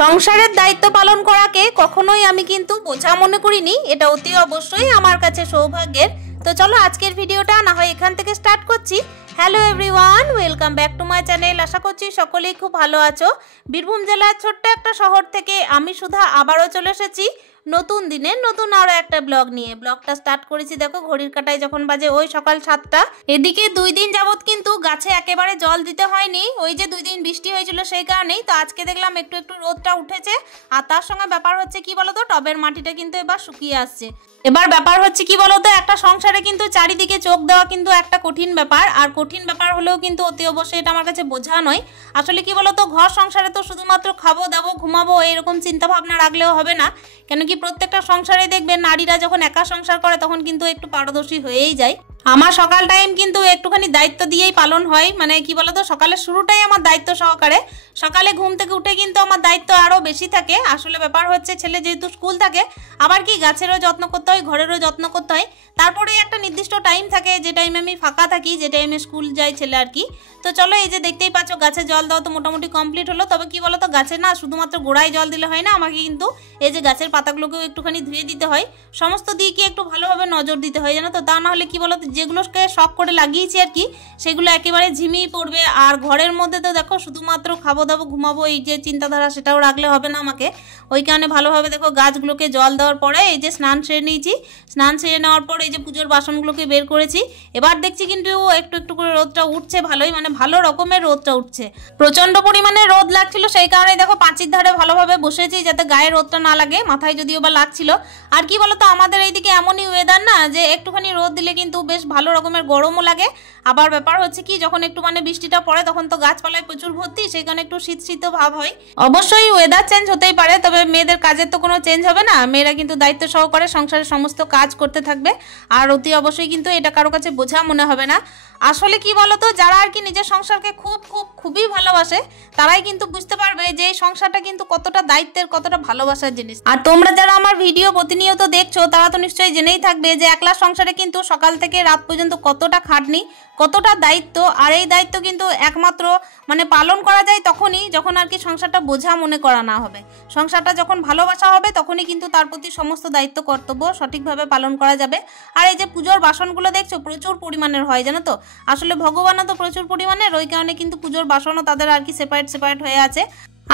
সংসারের দায়িত্ব পালন করাকে কখনোই আমি কিন্তু বোঝা মনে করিনি। এটা অতি অবশ্যই আমার কাছে সৌভাগ্যের। তো চলো আজকের ভিডিওটা না হয় এখান থেকে স্টার্ট করছি। Hello everyone, welcome back to my channel. আশা করছি সকলেই খুব ভালো আছো। বীরভূম জেলার ছোট্ট একটা শহর থেকে আমি সুধা আবারও চলে এসেছি নতুন দিনে নতুন আরো একটা ব্লগ নিয়ে। ব্লগটা স্টার্ট করেছি দেখো ঘড়ির কাঁটায় যখন বাজে ওই সকাল 7টা। এদিকে 2 দিন যাবত কিন্তু গাছে একেবারে জল দিতে হয়নি, ওই যে 2 দিন বৃষ্টি হয়েছিল সেই কারণেই। তো আজকে দেখলাম একটু একটু রোদটা উঠেছে, আর তার সঙ্গে ব্যাপার হচ্ছে কি বলতো, টবের মাটিটা কিন্তু এবার শুকিয়ে আসছে। এবার ব্যাপার হচ্ছে কি বলতো, একটা সংসারে কিন্তু চারিদিকে চোখ দেওয়া কিন্তু একটা কঠিন ব্যাপার, আর কঠিন ব্যাপার হলেও কিন্তু অতি অবশ্যই এটা আমার কাছে বোঝা নয়। আসলে কি বলতো, ঘর সংসারে তো শুধুমাত্র খাবো দাবো ঘুমাবো এইরকম চিন্তা ভাবনা রাখলেও হবে না। কেন কি প্রত্যেকটা সংসারে দেখবেন নারীরা যখন একা সংসার করে তখন কিন্তু একটু পারদর্শী হয়েই যায়। আমার সকাল টাইম কিন্তু একটুখানি দায়িত্ব দিয়েই পালন হয়, মানে কি বলতো, সকালের শুরুটাই আমার দায়িত্ব সহকারে। সকালে ঘুম থেকে উঠে কিন্তু আমার দায়িত্ব আরও বেশি থাকে। আসলে ব্যাপার হচ্ছে ছেলে যেহেতু স্কুল থাকে, আবার কি গাছেরও যত্ন করতে হয়, ঘরেরও যত্ন করতে হয়। তারপরে একটা নির্দিষ্ট টাইম থাকে যে টাইমে আমি ফাঁকা থাকি, যে টাইমে স্কুল যায় ছেলে আর কি। তো চলো এই যে দেখতেই পাচ্ছ গাছে জল দেওয়া তো মোটামুটি কমপ্লিট হলো। তবে কি বলতো, গাছে না শুধুমাত্র গোড়ায় জল দিলে হয় না, আমাকে কিন্তু এই যে গাছের পাতাগুলোকেও একটুখানি ধুয়ে দিতে হয়। সমস্ত দিকে একটু ভালোভাবে নজর দিতে হয় জানো তো, তা না হলে কি বলতো, যেগুলোকে শখ করে লাগিয়েছি আর কি সেগুলো একেবারে ঝিমিয়ে পড়বে। আর ঘরের মধ্যে তো দেখো শুধুমাত্র খাবো দাবো ঘুমাবো এই যে চিন্তাধারা, সেটাও রাখলে হবে না আমাকে। ওই কারণে ভালোভাবে দেখো গাছগুলোকে জল দেওয়ার পরে এই যে স্নান সেরে নিয়েছি। স্নান সেরে নেওয়ার পরে এই যে পুজোর বাসনগুলোকে বের করেছি। এবার দেখছি কিন্তু একটু একটু করে রোদটা উঠছে ভালোই, মানে ভালো রকমের রোদটা উঠছে। প্রচন্ড পরিমাণে রোদ লাগছিল, সেই কারণে দেখো পাঁচির ধারে ভালোভাবে বসেছি যাতে গায়ে রোদটা না লাগে, মাথায় যদিও বা লাগছিল। আর কি বলতো, আমাদের এইদিকে এমনই ওয়েদার না যে একটুখানি রোদ দিলে কিন্তু বেশ ভালো রকমের গরমও লাগে। আবার ব্যাপার হচ্ছে কি, যখন একটু মানে বৃষ্টিটা পড়ে তখন তো গাছপালায় প্রচুর ভর্তি, সেই কারণে একটু শীত শীত ভাব হয়। অবশ্যই ওয়েদার চেঞ্জ হতেই পারে, তবে মেয়েদের কাজের তো কোনো চেঞ্জ হবে না। মেয়েরা কিন্তু দায়িত্ব সহকারে সংসারের সমস্ত কাজ করতে থাকবে, আর অতি অবশ্যই কিন্তু এটা কারো কাছে বোঝা মনে হবে না। আসলে কি বলতো, যারা আর কি নিজের সংসারকে খুবই ভালোবাসে তারাই কিন্তু বুঝতে পারবে যে এই সংসারটা কিন্তু কতটা দায়িত্বের, কতটা ভালোবাসার জিনিস। আর তোমরা যারা আমার ভিডিও প্রতিনিয়ত দেখছো তারা তো নিশ্চয়ই জেনেই থাকবে যে একলা সংসারে কিন্তু সকাল থেকে রাত পর্যন্ত কতটা খাটনি, কতটা দায়িত্ব। আর এই দায়িত্ব কিন্তু একমাত্র মানে পালন করা যায় তখনই যখন আর কি সংসারটা বোঝা মনে করা না হবে। সংসারটা যখন ভালোবাসা হবে তখনই কিন্তু তার প্রতি সমস্ত দায়িত্ব কর্তব্য সঠিকভাবে পালন করা যাবে। আর এই যে পুজোর বাসনগুলো দেখছো প্রচুর পরিমাণের হয় জানো তো, আসলে ভগবানও তো প্রচুর পরিমাণের, ওই কারণে কিন্তু পুজোর বাসনও তাদের আর কি সেপারেট হয়ে আছে।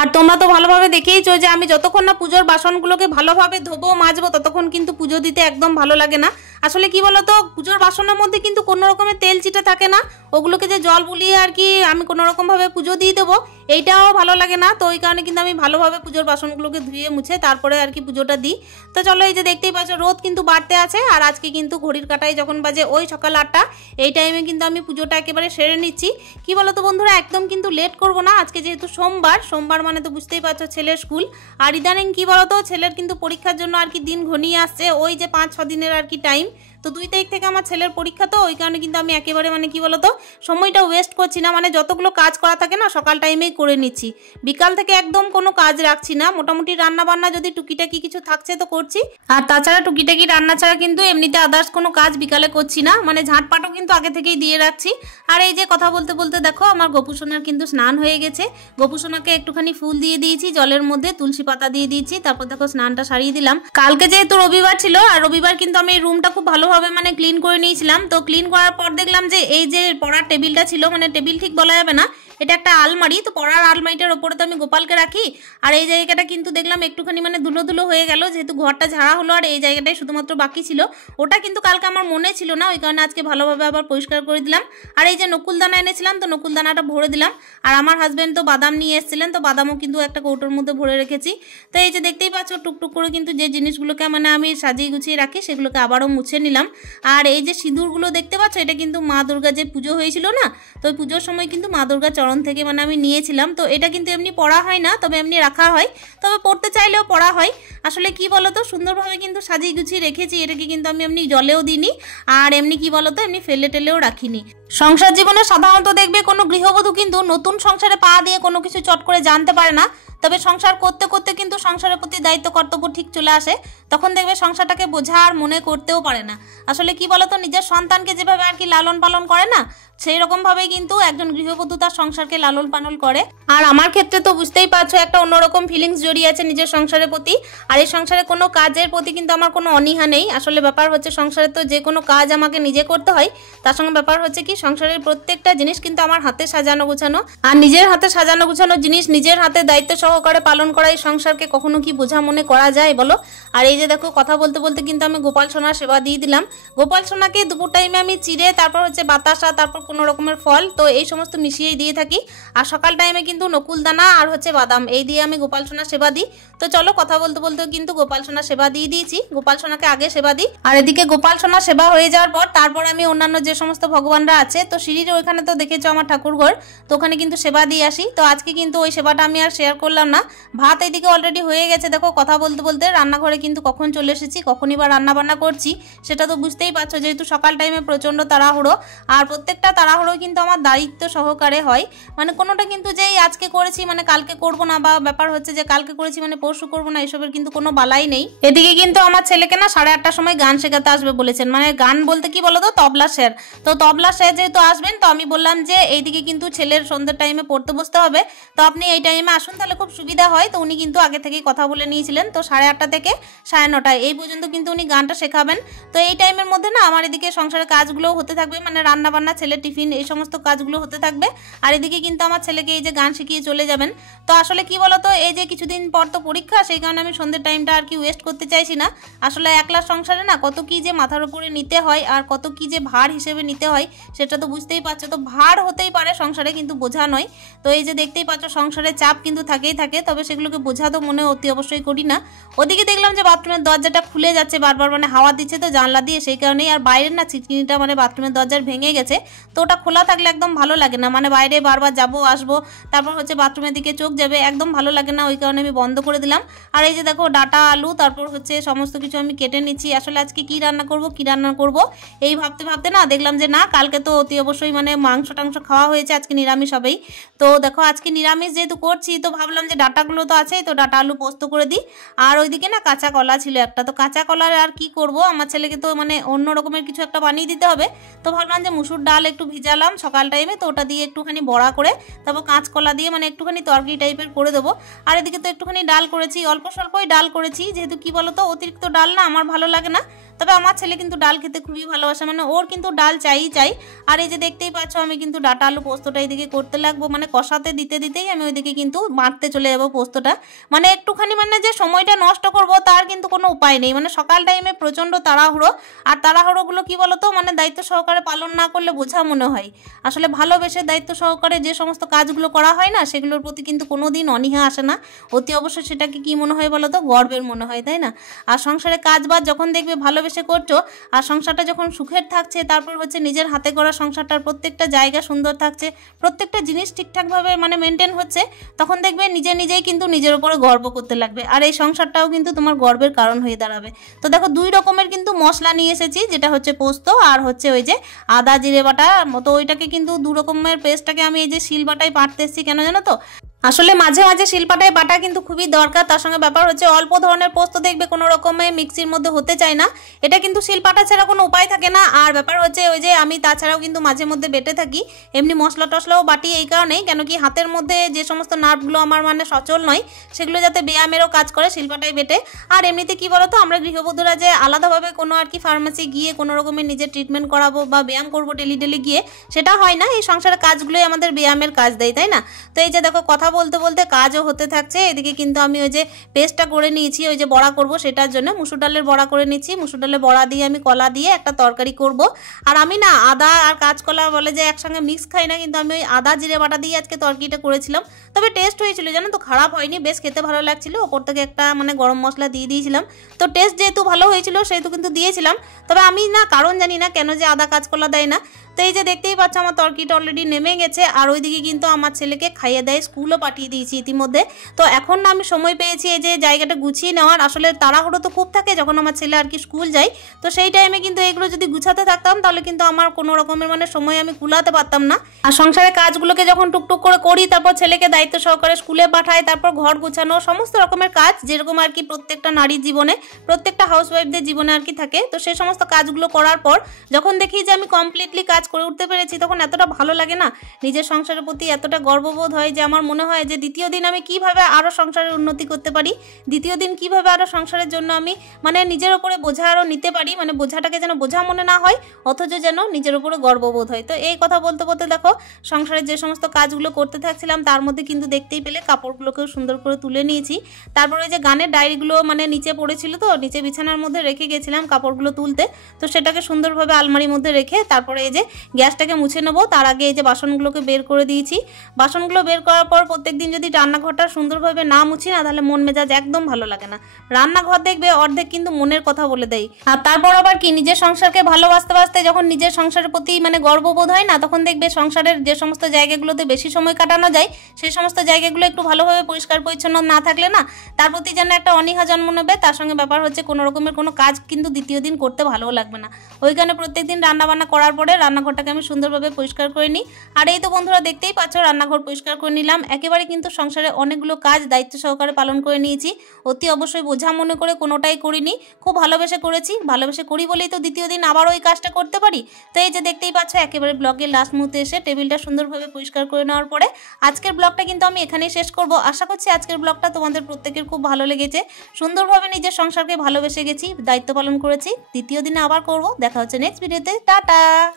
আর তোমরা তো ভালোভাবে দেখেইছো যে আমি যতক্ষণ না পুজোর বাসনগুলোকে ভালোভাবে ধোবো মাজবো ততক্ষণ কিন্তু পুজো দিতে একদম ভালো লাগে না। আসলে কি বলতো, পুজোর বাসনের মধ্যে কিন্তু কোনো রকমের তেল চিটা থাকে না, ওগুলোকে যে জল বুলিয়ে আর কি আমি কোনো রকমভাবে পুজো দিয়ে দেবো এইটাও ভালো লাগে না। তো ওই কারণে কিন্তু আমি ভালোভাবে পুজোর বাসনগুলোকে ধুয়ে মুছে তারপরে আর কি পুজোটা দিই। তো চলো এই যে দেখতেই পাচ্ছ রোদ কিন্তু বাড়তে আছে, আর আজকে কিন্তু ঘড়ির কাঁটায় যখন বাজে ওই সকাল 8টা, এই টাইমে কিন্তু আমি পুজোটা একেবারে সেরে নিচ্ছি। কি বলতো বন্ধুরা, একদম কিন্তু লেট করবো না। আজকে যেহেতু সোমবার মানে তো বুঝতেই পারছো ছেলের স্কুল, আর ইদানিং কি বলতো ছেলের কিন্তু পরীক্ষার জন্য আর কি দিন ঘনিয়ে আসছে, ওই যে 5-6 দিনের আর কি টাইম। তো 2 তারিখ থেকে আমার ছেলের পরীক্ষা, তো ওই কারণে কিন্তু আমি একেবারে মানে কি বলতো সময়টা ওয়েস্ট করছি না, মানে যতগুলো কাজ করা থাকে না সকাল টাইমেই করে নিচ্ছি। বিকাল থেকে একদম কোনো কাজ রাখছি না, মোটামুটি রান্না বান্না যদি টুকিটাকি কিছু থাকছে তো করছি, আর তাছাড়া টুকিটাকি রান্না ছাড়া কিন্তু এমনিতে আদার্স কোনো কাজ বিকালে করছি না, মানে ঝাঁটপাটও কিন্তু আগে থেকেই দিয়ে রাখছি। আর এই যে কথা বলতে বলতে দেখো আমার গোপুসোনার কিন্তু স্নান হয়ে গেছে। গোপুসোনাকে একটুখানি ফুল দিয়ে দিয়েছি জলের মধ্যে, তুলসী পাতা দিয়ে দিয়েছি, তারপর দেখো স্নানটা সারিয়ে দিলাম। কালকে যেহেতু রবিবার ছিল, আর রবিবার কিন্তু আমি এই রুমটা খুব ভালোভাবে মানে ক্লিন করে নিয়েছিলাম। তো ক্লিন করার পর দেখলাম যে এই যে পড়ার টেবিলটা ছিল, মানে টেবিল ঠিক বলা যাবে না, এটা একটা আলমারি। তো পড়ার আলমারিটার ওপরে তো আমি গোপালকে রাখি, আর এই জায়গাটা কিন্তু দেখলাম একটুখানি মানে ধুলো হয়ে গেল, যেহেতু ঘরটা ঝাড়া হলো আর এই জায়গাটাই শুধুমাত্র বাকি ছিল। ওটা কিন্তু কালকে আমার মনে ছিল না, ওই কারণে আজকে ভালোভাবে আবার পরিষ্কার করে দিলাম। আর এই যে নকুলদানা এনেছিলাম, তো নকুলদানাটা ভরে দিলাম। আর আমার হাজব্যান্ড তো বাদাম নিয়ে এসেছিলেন, তো বাদামও কিন্তু একটা কৌটোর মধ্যে ভরে রেখেছি। তো এই যে দেখতেই পাচ্ছ টুকটুক করে কিন্তু যে জিনিসগুলোকে মানে আমি সাজিয়ে গুছিয়ে রাখি সেগুলোকে আবারও মুছে নিলাম। আর এই যে সিঁদুরগুলো দেখতে পাচ্ছ, এটা কিন্তু মা দুর্গা যে পুজো হয়েছিল না, তো ওই পুজোর সময় কিন্তু মা দুর্গার চরণ থেকে মানে আমি নিয়েছিলাম। তো এটা কিন্তু এমনি পড়া হয় না, তবে এমনি রাখা হয়, তবে পড়তে চাইলেও পড়া হয়। আসলে কি বলতো, সুন্দরভাবে কিন্তু সাজিয়ে গুছিয়ে রেখেছি, এটাকে কিন্তু আমি এমনি জলেও দিইনি, আর এমনি কি বলতো এমনি ফেলে টেলেও রাখিনি। সংসার জীবনে সাধারণত দেখবে কোনো গৃহবধূ কিন্তু নতুন সংসারে পা দিয়ে কোনো কিছু চট করে জানতে পারে না, তবে সংসার করতে করতে কিন্তু সংসারের প্রতি দায়িত্ব কর্তব্য ঠিক চলে আসে, তখন দেখবে সংসারটাকে বোঝা আর মনে করতেও পারে না। আসলে কি বলতো, নিজের সন্তানকে যেভাবে আর কি লালন পালন করে না, সেই রকম ভাবে কিন্তু একজন গৃহবধূ তার সংসারকে লালন পালন করে। আর আমার ক্ষেত্রে তো বুঝতেই পারছো একটা অন্যরকম ফিলিংস জড়িয়ে আছে নিজের সংসারের প্রতি। আর এই সংসারে কোনো কাজের প্রতি কিন্তু আমার কোনো অনীহা নেই। আসলে ব্যাপার হচ্ছে সংসারে তো যে কোনো কাজ আমাকে নিজে করতে হয়, তার সঙ্গে ব্যাপার হচ্ছে কি সংসারের প্রত্যেকটা জিনিস কিন্তু আমার হাতে সাজানো গোছানো। আর নিজের হাতে সাজানো গোছানো জিনিস নিজের হাতে দায়িত্ব সহকারে পালন করা এই সংসারকে কখনো কি বোঝা মনে করা যায় বলো? আর এই যে দেখো কথা বলতে বলতে কিন্তু আমি গোপাল সোনার সেবা দিয়ে দিলাম। গোপাল সোনাকে দুপুর টাইমে আমি চিড়ে, তারপর হচ্ছে বাতাসা, তারপর কোনো রকমের ফল, তো এই সমস্ত মিশিয়েই দিয়ে থাকি। আর সকাল টাইমে কিন্তু নকুল দানা আর হচ্ছে বাদাম এই দিয়ে আমি গোপাল সোনার সেবা দিই। তো চলো কথা বলতে বলতে কিন্তু গোপাল সোনার সেবা দিয়ে দিয়েছি। গোপাল সোনাকে আগে সেবা দিই, আর এদিকে গোপাল সোনার সেবা হয়ে যাওয়ার পর তারপর আমি অন্যান্য যে সমস্ত ভগবানরা আছে, তো সিঁড়ির ওইখানে তো দেখেছো আমার ঠাকুরঘর, তো ওখানে কিন্তু সেবা দিয়ে আসি। তো আজকে কিন্তু ওই সেবাটা আমি আর শেয়ার করলাম না। ভাত এদিকে অলরেডি হয়ে গেছে। দেখো কথা বলতে বলতে রান্নাঘরে কিন্তু কখন চলে এসেছি, কখনই বা রান্না বান্না করছি সেটা তো বুঝতেই পারছো, যেহেতু সকাল টাইমে প্রচণ্ড তাড়াহুড়ো। আর প্রত্যেকটা তাড়াহুড়ো কিন্তু আমার দায়িত্ব সহকারে হয়, মানে কোনোটা কিন্তু যেই আজকে করেছি মানে কালকে করব না, বা ব্যাপার হচ্ছে যে কালকে করেছি মানে পরশু করবো না, এসবের কিন্তু কোনো বালাই নেই। এদিকে কিন্তু আমার ছেলেকে না 8:30টার সময় গান শেখাতে আসবে বলেছেন, মানে গান বলতে কি বলো তো, তবলা শের। তো তবলা শের যেহেতু আসবেন, তো আমি বললাম যে এইদিকে কিন্তু ছেলের সন্ধ্যের টাইমে পড়তে বসতে হবে, তো আপনি এই টাইমে আসুন তাহলে খুব সুবিধা হয়। তো উনি কিন্তু আগে থেকেই কথা বলে নিয়েছিলেন, তো 8:30 থেকে 9:30 এই পর্যন্ত কিন্তু উনি গানটা শেখাবেন। তো এই টাইমের মধ্যে না আমার এদিকে সংসারের কাজগুলো হতে থাকবে, মানে রান্না বান্না, ছেলে টিফিন, এই সমস্ত কাজগুলো হতে থাকবে। আর এদিকে কিন্তু আমার ছেলেকে এই যে গান শিখিয়ে চলে যাবেন। তো আসলে কি বলতো, এই যে কিছুদিন পর তো পরীক্ষা, সেই কারণে আমি সন্ধ্যের টাইমটা আর কি ওয়েস্ট করতে চাইছি না। আসলে একলা সংসারে না কত কি যে মাথার উপরে নিতে হয় আর কত কি যে ভার হিসেবে নিতে হয় সেটা তো বুঝতেই পারছো। তো ভার হতেই পারে সংসারে, কিন্তু বোঝা নয়। তো এই যে দেখতেই পাচ্ছ সংসারে চাপ কিন্তু থাকেই থাকে, তবে সেগুলোকে বোঝা তো মনে অতি অবশ্যই করি না। ওদিকে দেখলাম যে বাথরুমের দরজাটা খুলে যাচ্ছে বারবার, মানে হাওয়া দিচ্ছে তো জানলা দিয়ে, সেই কারণেই। আর বাইরের না ছিটকিনিটা মানে বাথরুমের দরজার ভেঙে গেছে, তো ওটা খোলা থাকলে একদম ভালো লাগে না, মানে বাইরে বারবার যাবো আসবো, তারপর হচ্ছে বাথরুমের দিকে চোখ যাবে, একদম ভালো লাগে না, ওই কারণে আমি বন্ধ করে দিলাম। আর এই যে দেখো ডাটা, আলু, তারপর হচ্ছে সমস্ত কিছু আমি কেটে নিচ্ছি। আসলে আজকে কি রান্না করব এই ভাবতে ভাবতে না দেখলাম যে না, কালকে তো অতি অবশ্যই মানে মাংস টাংস খাওয়া হয়েছে, আজকে নিরামিষ হবেই। তো দেখো আজকে নিরামিষ যেহেতু করছি, তো ভাবলাম যে ডাটাগুলো তো আছেই, তো ডাটা আলু পোস্ত করে দিই। আর ওইদিকে না কাঁচা কলা ছিল একটা, তো কাঁচা কলার আর কি করব, আমার ছেলেকে তো মানে অন্য রকমের কিছু একটা বানিয়ে দিতে হবে। তো ভাবলাম যে মুসুর ডাল একটু ভিজালাম সকাল টাইমে, তো ওটা দিয়ে একটুখানি বড়া করে, তারপর কাঁচকলা দিয়ে মানে একটুখানি তরকারি টাইপের করে দেবো। আর এদিকে তো একটুখানি ডাল করেছি, অল্প স্বল্পই ডাল করেছি, যেহেতু কি বলতো অতিরিক্ত ডাল না আমার ভালো লাগে না। তবে আমার ছেলে কিন্তু ডাল খেতে খুবই ভালোবাসে, মানে ওর কিন্তু ডাল চাই। আর এই যে দেখতেই পাচ্ছ আমি কিন্তু ডাটা আলু পোস্তটা এইদিকে করতে লাগবো, মানে কষাতে দিতেই আমি ওইদিকে কিন্তু মারতে চলে যাবো পোস্তটা। মানে একটুখানি মানে যে সময়টা নষ্ট করব তার কিন্তু কোনো উপায় নেই, মানে সকাল টাইমে প্রচণ্ড তাড়াহুড়ো। আর তাড়াহুড়োগুলো কি বলতো, মানে দায়িত্ব সহকারে পালন না করলে বোঝা মনে হয়। আসলে ভালোবেসে দায়িত্ব সহকারে যে সমস্ত কাজগুলো করা হয় না, সেগুলোর প্রতি কিন্তু কোনো দিন অনীহা আসে না, অতি অবশ্যই সেটাকে কি মনে হয় বলতো, গর্বের মনে হয়, তাই না? আর সংসারে কাজ বাজ যখন দেখবে ভালোবেসে করছো, আর সংসারটা যখন সুখের থাকছে, তারপর হচ্ছে নিজের হাতে করা সংসারটার প্রত্যেকটা জায়গা সুন্দর থাকছে, প্রত্যেকটা জিনিস ঠিকঠাকভাবে মানে মেনটেন হচ্ছে, তখন দেখবে নিজেই কিন্তু নিজের উপরে গর্ব করতে লাগবে। আর এই সংসারটাও কিন্তু তোমার গর্বের কারণ হয়ে দাঁড়াবে। তো দেখো 2 রকমের কিন্তু মশলা নিয়ে এসেছি, যেটা হচ্ছে পোস্ত আর হচ্ছে ওই যে আদা জিরে বাটা, তো ওইটাকে কিন্তু 2 রকমের পেস্টটাকে আমি এই যে শিল বাটায় বাটতে এসেছি। কেন জানো তো, আসলে মাঝে মাঝে শিলপাটায় বাটা কিন্তু খুবই দরকার। তার সঙ্গে ব্যাপার হচ্ছে অল্প ধরনের পোস্ত দেখবে কোনো রকমের মিক্সির মধ্যে হতে চায় না, এটা কিন্তু শিলপাটা ছাড়া কোনো উপায় থাকে না। আর ব্যাপার হচ্ছে ওই যে আমি তাছাড়াও কিন্তু মাঝে মধ্যে বেটে থাকি, এমনি মশলা টশলাও বাটি এই কারণেই, কেন কি হাতের মধ্যে যে সমস্ত নার্ভগুলো আমার মানে সচল নয়, সেগুলো যাতে ব্যায়ামেরও কাজ করে শিলপাটায় বেটে। আর এমনিতে কি বলতো, আমরা গৃহবধূরা যে আলাদাভাবে কোনো আর কি ফার্মেসি গিয়ে কোনো রকমের নিজের ট্রিটমেন্ট করাবো বা ব্যায়াম করবো ডেলি গিয়ে, সেটা হয় না। এই সংসারের কাজগুলোই আমাদের ব্যায়ামের কাজ দেয়, তাই না? তো এই যে দেখো কথা বলতে বলতে কাজও হতে থাকছে। এদিকে কিন্তু আমি ওই যে পেস্টটা করে নিয়েছি, ওই যে বড়া করব সেটার জন্য মুসুর ডালের বড়া করে নিচ্ছি। মুসুর ডালের বড়া দিয়ে আমি কলা দিয়ে একটা তরকারি করব। আর আমি না আদা আর কাঁচকলা বলে যে একসঙ্গে মিক্স খাই না, কিন্তু আমি ওই আদা জিরে বাটা দিয়ে আজকে তরকারিটা করেছিলাম। তবে টেস্ট হয়েছিল জানো তো, খারাপ হয়নি, বেশ খেতে ভালো লাগছিল। ওপর থেকে একটা মানে গরম মশলা দিয়ে দিয়েছিলাম, তো টেস্ট যেহেতু ভালো হয়েছিল সেহেতু কিন্তু দিয়েছিলাম। তবে আমি না কারণ জানি না কেন যে আদা কাঁচকলা দেয় না। তো এই যে দেখতেই পাচ্ছ আমার তরকারিটা অলরেডি নেমে গেছে। আর ওইদিকে কিন্তু আমার ছেলেকে খাইয়ে দেয়, স্কুলও পাঠিয়ে দিয়েছি ইতিমধ্যে। তো এখন না আমি সময় পেয়েছি এই যে জায়গাটা গুছিয়ে নেওয়ার। আসলে তাড়াহুড়ো তো খুব থাকে যখন আমার ছেলে আর কি স্কুল যায়, তো সেই টাইমে কিন্তু এগুলো যদি গুছাতে থাকতাম তাহলে কিন্তু আমার কোনো রকমের মানে সময় আমি কুলাতে পারতাম না। আর সংসারের কাজগুলোকে যখন টুকটুক করে করি, তারপর ছেলেকে দায়িত্ব সহকারে স্কুলে পাঠাই, তারপর ঘর গুছানো, সমস্ত রকমের কাজ যেরকম আর কি প্রত্যেকটা নারীর জীবনে, প্রত্যেকটা হাউসওয়াইফদের জীবনে আর কি থাকে। তো সেই সমস্ত কাজগুলো করার পর যখন দেখি যে আমি কমপ্লিটলি কাজ করে উঠতে পেরেছি তখন এতটা ভালো লাগে না, নিজের সংসারের প্রতি এতটা গর্ববোধ হয় যে আমার মনে হয় যে দ্বিতীয় দিন আমি কিভাবে আরও সংসারের উন্নতি করতে পারি, দ্বিতীয় দিন কিভাবে আরও সংসারের জন্য আমি মানে নিজের ওপরে বোঝা আরও নিতে পারি, মানে বোঝাটাকে যেন বোঝা মনে না হয় অথচ যেন নিজের উপরে গর্ববোধ হয়। তো এই কথা বলতে বলতে দেখো সংসারের যে সমস্ত কাজগুলো করতে থাকছিলাম তার মধ্যে কিন্তু দেখতেই পেলে কাপড়গুলোকেও সুন্দর করে তুলে নিয়েছি। তারপরে যে গানের ডায়েরিগুলো মানে নিচে পড়েছিল, তো নিচে বিছানার মধ্যে রেখে গেছিলাম কাপড়গুলো তুলতে, তো সেটাকে সুন্দরভাবে আলমারির মধ্যে রেখে তারপরে এই যে গ্যাসটাকে মুছে নেবো। তার আগে এই যে বাসনগুলোকে বের করে দিয়েছি। বাসনগুলো বের করার পর প্রত্যেকদিন যদি রান্নাঘরটা সুন্দরভাবে না মুছি না তাহলে মন মেজাজ একদম ভালো লাগে না। রান্নাঘর দেখবে অর্ধেক কিন্তু মনের কথা বলে দেয়। আর তারপর আবার কি নিজের সংসারকে ভালোবাসতে বাসতে যখন নিজের সংসারের প্রতি মানে গর্ববোধ হয় না, তখন দেখবে সংসারের যে সমস্ত জায়গাগুলোতে বেশি সময় কাটানো যায় সেই সমস্ত জায়গাগুলো একটু ভালোভাবে পরিষ্কার পরিচ্ছন্ন না থাকলে না তার প্রতি যেন একটা অনীহা জন্ম নেবে। তার সঙ্গে ব্যাপার হচ্ছে কোনো রকমের কোনো কাজ কিন্তু দ্বিতীয় দিন করতে ভালোও লাগবে না। ওইখানে প্রত্যেকদিন রান্নাবান্না করার পরে রান্নাঘরটাকে আমি সুন্দরভাবে পরিষ্কার করে নিই। আর এই তো বন্ধুরা দেখতেই পাচ্ছ রান্নাঘর পরিষ্কার করে নিলাম। একেবারে কিন্তু সংসারে অনেকগুলো কাজ দায়িত্ব সহকারে পালন করে নিয়েছি। অতি অবশ্যই বোঝা মনে করে কোনোটাই করিনি, খুব ভালোবেসে করেছি। ভালোবেসে করি বলেই তো দ্বিতীয় দিন আবার ওই কাজটা করতে পারি। তো এই যে দেখতেই পাচ্ছ একেবারে ব্লগের লাস্ট মুহূর্তে এসে টেবিলটা সুন্দরভাবে পরিষ্কার করে নেওয়ার পরে আজকের ব্লগটা কিন্তু আমি এখানেই শেষ করব। আশা করছি আজকের ব্লগটা তোমাদের প্রত্যেকের খুব ভালো লেগেছে। সুন্দরভাবে নিজের সংসারকে ভালোবেসে গেছি, দায়িত্ব পালন করেছি। দ্বিতীয় দিনে আবার করব। দেখা হচ্ছে নেক্সট ভিডিওতে। টাটা।